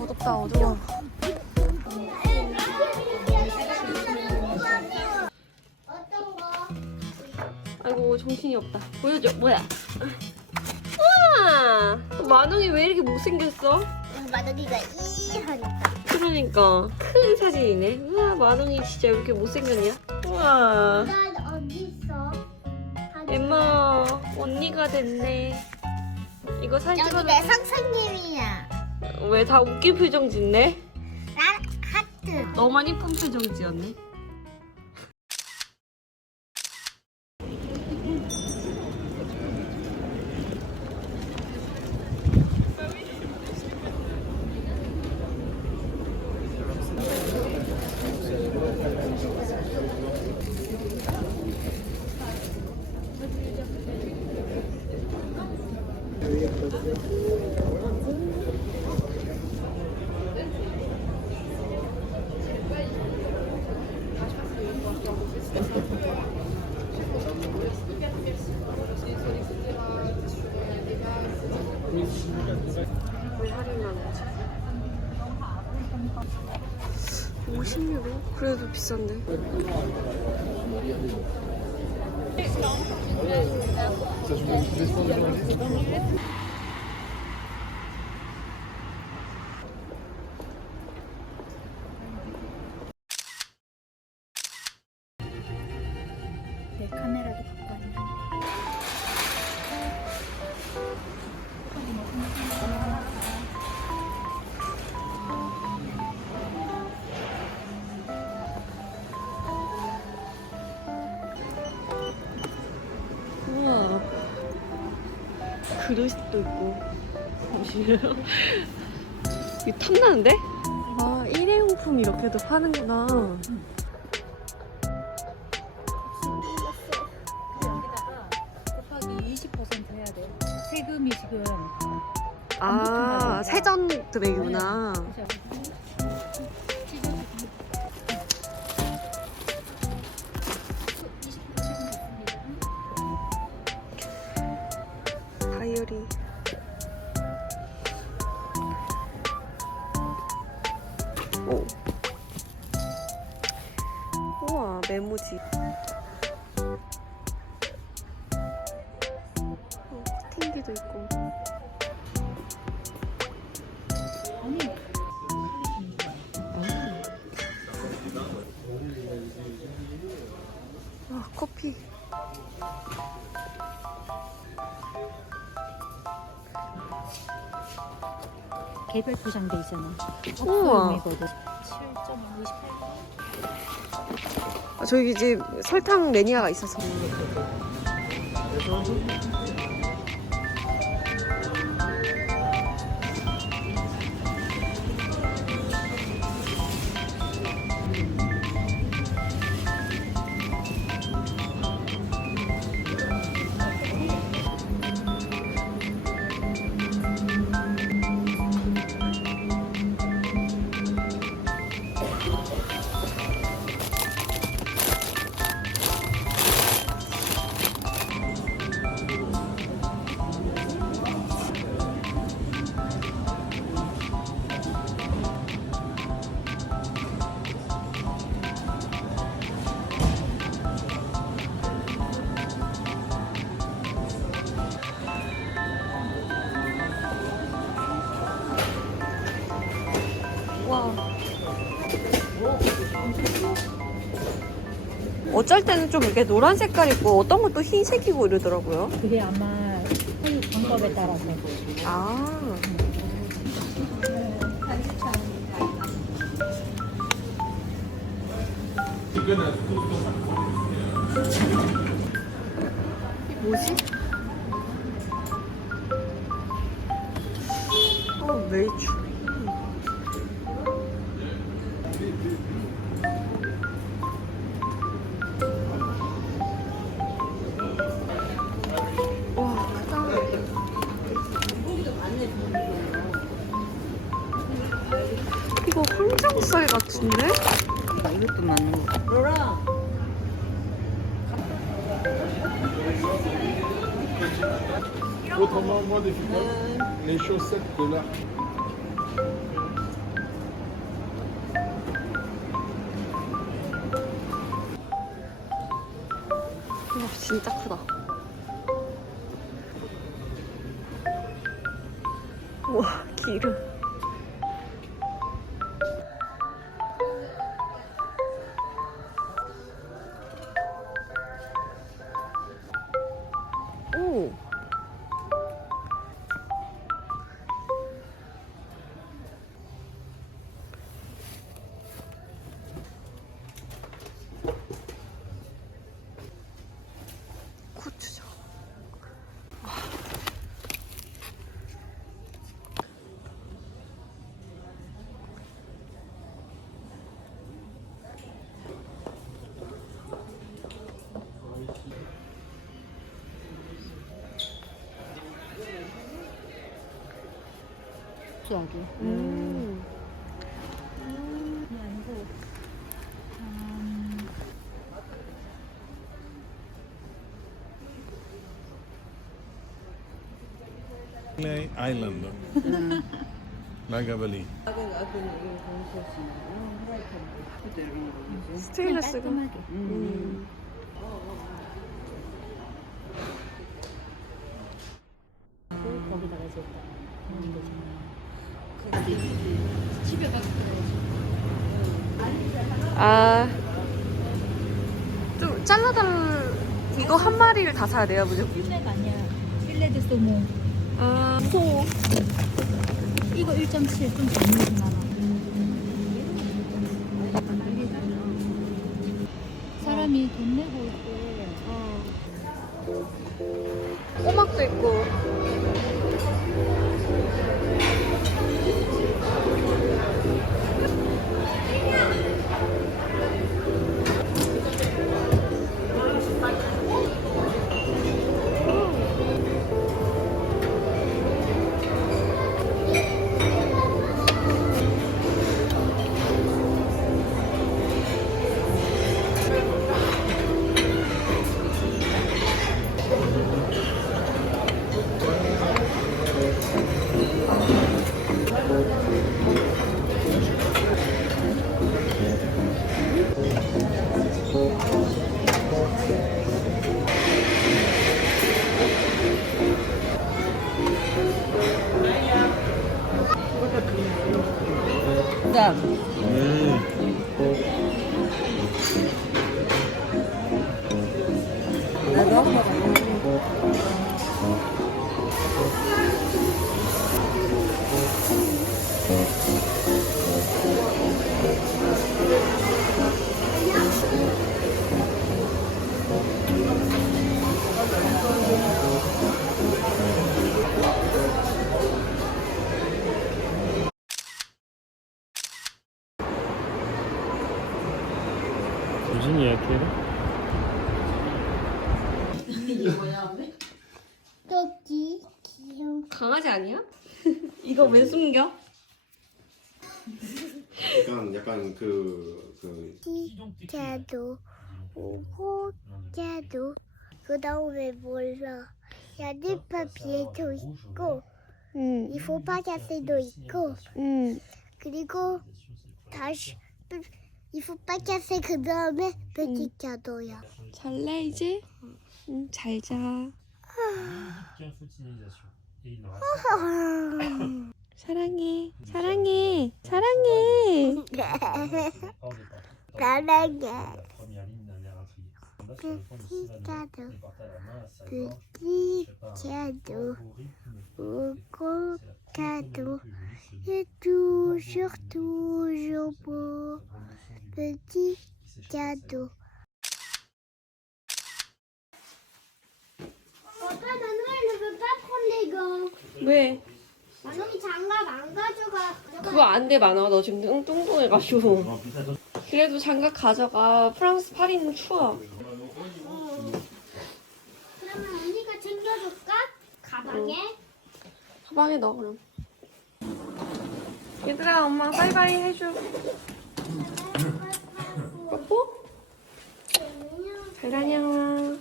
어둡다, 어두워. 아이고, 정신이 없다. 보여줘, 뭐야? 우와! 만웅이 왜 이렇게 못생겼어? 마더기가 하니까. 그러니까 큰 사진이네. 우와, 만웅이 진짜 왜 이렇게 못생겼냐? 우와, 난 어디 있어? 엠마 언니가 됐네. 이거 사진 여기 찍어도 내 선생님이야. 왜 다 웃긴 표정 짓네? 난 하트. 너만 이쁜 표정 지었네. 왜 할인하는 거지? 50유로? 그래도 비싼데. 내 카메라도 갖고 왔네. 우와, 그릇도 있고. 잠시만요. 이거 탐나는데? 아, 일회용품 이렇게도 파는구나. 여기다가 곱하기 20% 해야 돼. 세금이 지금 아, 세전 금액이구나. 다이어리. 오. 우와, 메모지. 코팅기도 있고. 아, 커피. 개별 포장돼 있잖아. 우와. 이거든. 7.58. 아, 저희 집 설탕 매니아가 있어서. 와. 어쩔 때는 좀 이렇게 노란 색깔 있고 어떤 것도 흰색이고 이러더라고요. 그게 아마 회의 방법에 따라서. 아. 이게 뭐지? 메이추. 와, 크다. 이거 헐 청정살 같은데? 이것도 맞는 거. 로라. Autrement, moi, des fois, les chaussettes de là. 와, 진짜 크다. 우와, 기름. 오. 고추장. 저기. 그게 아니고 Island. Lagavulin. 스테인레스가. 깔끔하게. 거기다가 이제 넣는 거잖아. 집에 가서 아, 좀 이거 한 마리를 다 사야 돼요, 무조건. 필레가 아니야. 필레 드 소모. 아, 소. 이거 1.7 좀 작은 거 많아. 사람이 돈 내고 올 때 꼬막도 있고. 무슨 이야기야? 토끼 귀여워. 강아지 아니야? 이거 왜 숨겨? 약간 자도 호자도 그 다음에 몰라. 야들 파피에도 있고 이포파자스도 있고 그리고 다시 이포파자스 그 다음에 베티자도야. 잘래 이제? 응, 잘 자. 사랑해, 사랑해, 사랑해. 사랑해. 베티자도 베티자도 우고가도 et toujours toujours beau petit cadeau. Papa, Manon, elle ne veut pas prendre les gants. 왜? 만원이 장갑 안 가져가. 그거 안 돼, 많아. 너 지금 뚱뚱해가지고. 그래도 장갑 가져가. 프랑스 파리는 추워. 그러면 언니가 챙겨줄까? 가방에? 가방에 넣어, 그럼. 얘들아, 엄마 바이바이 해줘. 뽀뽀? 잘 다녀와.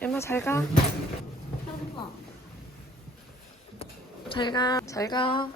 엠마 잘 가. 잘 가. 잘 가.